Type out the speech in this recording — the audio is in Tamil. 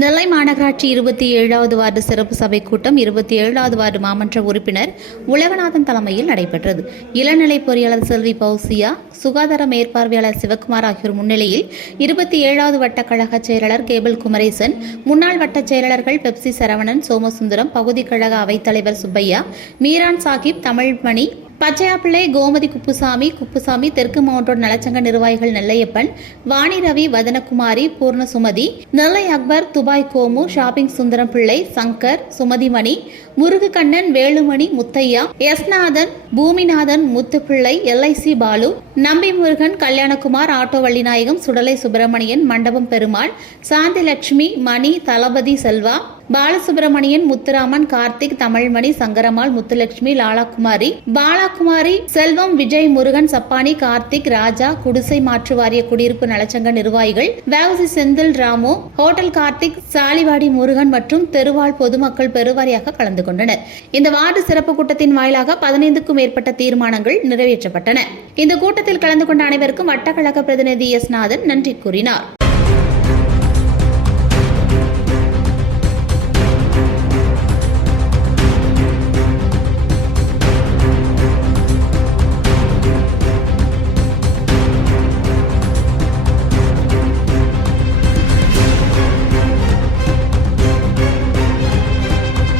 நெல்லை மாநகராட்சி 27வது வார்டு சிறப்பு சபை கூட்டம் 27வது வார்டு மாமன்ற உறுப்பினர் உலகநாதன் தலைமையில் நடைபெற்றது. இளநிலை பொறியாளர் செல்வி பௌசியா, சுகாதார மேற்பார்வையாளர் சிவக்குமார் ஆகியோர் முன்னிலையில் 27வது வட்ட கழக செயலாளர் கேபிள் குமரேசன், முன்னாள் வட்ட செயலாளர்கள் பெப்சி சரவணன், சோமசுந்தரம், பகுதி கழக அவைத்தலைவர் சுப்பையா, மீரான் சாஹிப், தமிழ்மணி, பச்சையாப்பிள்ளை, கோமதி குப்புசாமி, தெற்கு மாவட்ட நலச்சங்க நிர்வாகிகள் நெல்லையப்பன், வாணி ரவி, வதனகுமாரி, பூர்ணசுமதி, நெல்லை அக்பர், துபாய் கோமு, ஷாப்பிங் சுந்தரம் பிள்ளை, சங்கர், சுமதிமணி, முருகுகண்ணன், வேலுமணி, முத்தையா, எஸ்நாதன், பூமிநாதன், முத்துப்பிள்ளை, LIC பாலு, நம்பி முருகன், கல்யாணகுமார், ஆட்டோ வள்ளிநாயகம், சுடலை சுப்பிரமணியன், மண்டபம் பெருமாள், சாந்திலட்சுமி, மணி, தளபதி செல்வா, பாலசுப்பிரமணியன், முத்துராமன், கார்த்திக், தமிழ்மணி, சங்கரம்மாள், முத்துலட்சுமி, பாலாகுமாரி, செல்வம், விஜய், முருகன், சப்பானி, கார்த்திக், ராஜா, குடிசை மாற்று வாரிய குடியிருப்பு நலச்சங்க நிர்வாகிகள், வேவசி செந்தில், ராமு, ஹோட்டல் கார்த்திக், சாலிவாடி முருகன் மற்றும் தெருவாழ் பொதுமக்கள் பெருவாரியாக கலந்து கொண்டனர். இந்த வார்டு சிறப்பு கூட்டத்தின் வாயிலாக 15க்கும் மேற்பட்ட தீர்மானங்கள் நிறைவேற்றப்பட்டன. இந்த கூட்டத்தில் கலந்து கொண்ட அனைவருக்கும் வட்டக்கழக பிரதிநிதி எஸ்நாதன் நன்றி கூறினார்.